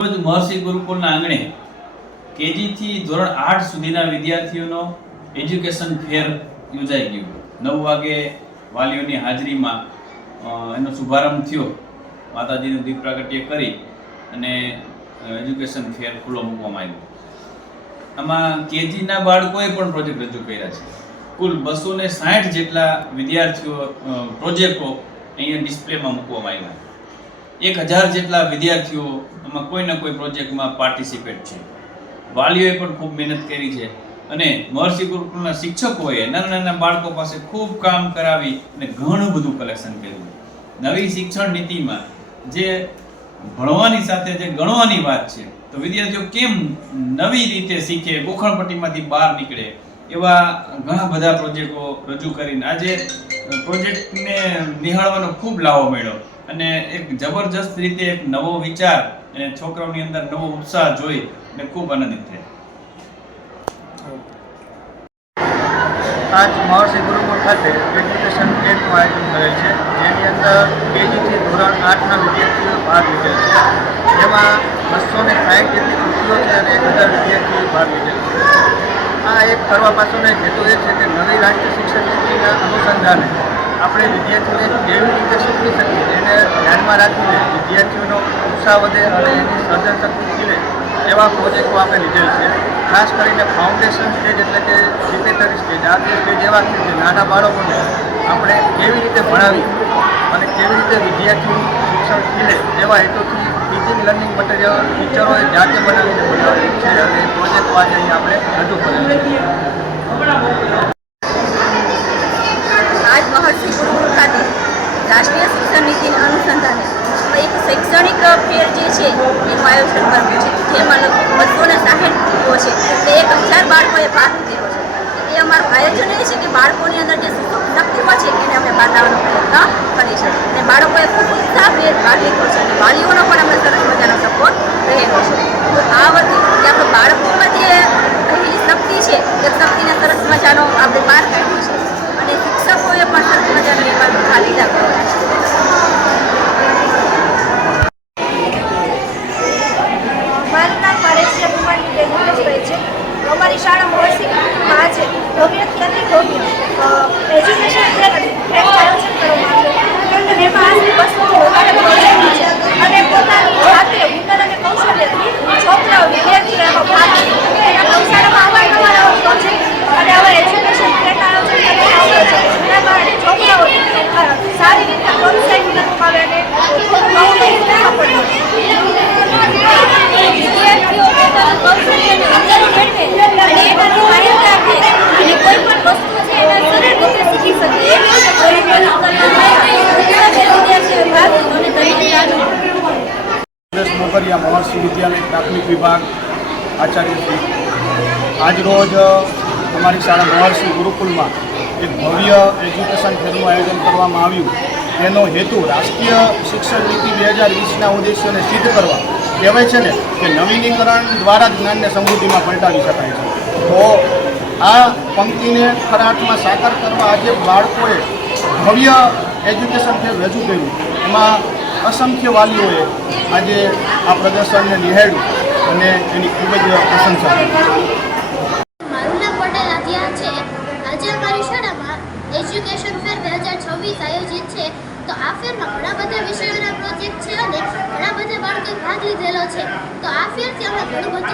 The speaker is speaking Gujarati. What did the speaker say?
મહર્ષિ ગુરુકુલના આંગણે કેજી થી ધોરણ 8 સુધીના વિદ્યાર્થીઓનો એજ્યુકેશન ફેર યોજાઈ ગયો। 9 વાગે વાલીઓની હાજરીમાં એનો શુભારંભ થયો। માતાજીનું દીપ પ્રાગટ્ય કરી અને એજ્યુકેશન ફેર ખુલ્લો મૂકવામાં આવ્યો। આમાં કેજીના બાળકોએ પણ પ્રોજેક્ટ રજૂ કર્યા છે। કુલ 260 જેટલા વિદ્યાર્થીઓ પ્રોજેક્ટો અહીંયા ડિસ્પ્લેમાં મૂકવામાં આવ્યા। 1000 જેટલા વિદ્યાર્થીઓ આમાં કોઈના કોઈ પ્રોજેક્ટમાં પાર્ટિસિપેટ છે। વાલીઓએ પણ ખૂબ મહેનત કરી છે અને મહર્ષિ ગુરુકુલના શિક્ષકોએ નાના નાના બાળકો પાસે ખૂબ કામ કરાવી અને ઘણું બધું કલેક્શન કર્યું। નવી શિક્ષણ નીતિમાં જે ભણવાની સાથે જે ગણવાની વાત છે તો વિદ્યાર્થીઓ કેમ નવી રીતે શીખે, ગોખણપટ્ટીમાંથી બહાર નીકળે, એવા ઘણા બધા પ્રોજેક્ટો રજૂ કરીને આજે પ્રોજેક્ટને નિહાળવાનો ખૂબ લાવો મળ્યો અને એક જબરજસ્ત રીતે એક નવો વિચાર અને છોકરાઓની અંદર નવો ઉત્સાહ જોઈ અને ખૂબ આનંદિત થયા। આજ મહર્ષિ ગુરુકુલ ખાતે એજ્યુકેશન કેમ્પનું આયોજન કરેલ છે, જેની અંદર કેજીથી ધોરણ 8ના વિદ્યાર્થીઓ ભાગ લીધેલ છે। જેમાં 260 જેટલી કૃતિઓ છે અને 1000 વિદ્યાર્થીઓ ભાગ લીધેલ છે। આ એક કરવા પાછળનો એક હેતુ એ છે કે નવી રાષ્ટ્રીય શિક્ષણ નીતિના અનુસંધાને આપણે વિદ્યાર્થીઓને કેવી રીતે શીખવી શકીએ એને ધ્યાનમાં રાખીને વિદ્યાર્થીઓનો ઉત્સાહ વધે અને એની સર્જન શક્તિ ખીલે એવા પ્રોજેક્ટો આપણે લીધેલ છે। ખાસ કરીને ફાઉન્ડેશન સ્ટેજ એટલે કે પ્રિપેટરી સ્ટેજ, આ બે સ્ટેજ એવા છે કે નાના બાળકોને આપણે કેવી રીતે ભણાવી અને કેવી રીતે વિદ્યાર્થીઓનું શિક્ષણ ખીલે એવા હેતુથી ટીચિંગ લર્નિંગ મટીરિયલ ટીચરોએ જાતે બનાવીને બનાવેલ છે અને પ્રોજેક્ટો આજે અહીં આપણે રજૂ કરેલ છે। आज महर्षि गुरुकुल खाते राष्ट्रीय शिक्षण नीति अनुसंधाने एक शैक्षणिक फेर जे છે એનું આયોજન કર્યું છે, જેમાં લગભગ 260 કૃતિઓ છે તે 1000 બાળકોએ ભાગ લીધેલો છે। એ અમારું આયોજન એ છે કે બાળકોની અંદર જે શક્તિઓ છે એને અમે બતાવવાનો પ્રયત્ન કરી છે અને બાળકોએ ખૂબ ઉત્સાહભેર ભાગ લીધો છે અને વાલીઓનો પણ અમને સરસ મજાનો સપોર્ટ રહેલો છે। તો આ વખતે કે આપણે બાળકોમાં જે રહેલી શક્તિ છે એ શક્તિને સરસ મજાનો આપણે બહાર કાઢી છે અને શિક્ષકોએ પણ સરસ મજાનો એમાં ભાગ લીધા કર્યો છે। મારું નામ પારેશિયા કુમારની યોગેશભાઈ છે। અમારી શાળા મહર્ષિ ગુરુકુલમાં આજે ભવ્યથી અતિ ભવ્ય એજ્યુકેશન ફેર આયોજન કરવામાં આવ્યું, કેમ કે એમાં આશરે 200થી વધારે પ્રોજેક્ટ છે અને પોતાની જાતે હુનર અને કૌશલ્યથી છોકરાઓ વિદ્યાર્થીઓ એમાં ભાગ લે છે। અમારી શાળામાં અવારનવાર આવા પ્રોજેક્ટ અને આવા એજ્યુકેશન ફેરના આયોજન કરવામાં આવે છે, જેના કારણે છોકરાઓને સારી રીતે પ્રોત્સાહિત કરવામાં આવે અને થોડું નવું શીખવા પણ મળે। વિદ્યાર્થીઓ પોતાનું કૌશલ્ય અને અંદર મેળવે અને એનાથી માહિતી આપે અને કોઈ પણ વસ્તુ છે એના સરળ રીતે શીખી શકે એવી રીતે પ્રોજેક્ટ કરવામાં આવ્યા। વિદ્યાર્થીઓ ભાગ લીધો અને ધન્યવાદ। મોગરિયા મહર્ષિ વિદ્યાલય પ્રાથમિક વિભાગ આચાર્યશ્રી, આજરોજ અમારી શાળા મહર્ષિ ગુરુકુલમાં એક ભવ્ય એજ્યુકેશન ફેરનું આયોજન કરવામાં આવ્યું। તેનો હેતુ રાષ્ટ્રીય શિક્ષણ નીતિ 2020ના ઉદ્દેશ્યોને સિદ્ધ કરવા। કહેવાય છે ને કે નવીનીકરણ દ્વારા જ્ઞાનને સમૃદ્ધિમાં પલટાવી શકાય છે। તો આ પંક્તિને ખરા અર્થમાં સાકાર કરવા આજે બાળકોએ ભવ્ય એજ્યુકેશન ફેર રજૂ કર્યું। એમાં અસંખ્ય વાલીઓએ આજે આ પ્રદર્શનને નિહાળ્યું અને એની ખૂબ જ પ્રશંસા કરી। મારું નામ પટેલ આધ્યા છે। આજે અમારી શાળામાં એજ્યુકેશન ફેર 2026 આયોજિત છે। તો આ ફેરમાં ઘણા બધા વિષયોના પ્રોજેક્ટ છે અને ઘણા બધા બાળકોએ ભાગ લીધેલો છે। તો આ ફેરથી અમને ઘણું બધું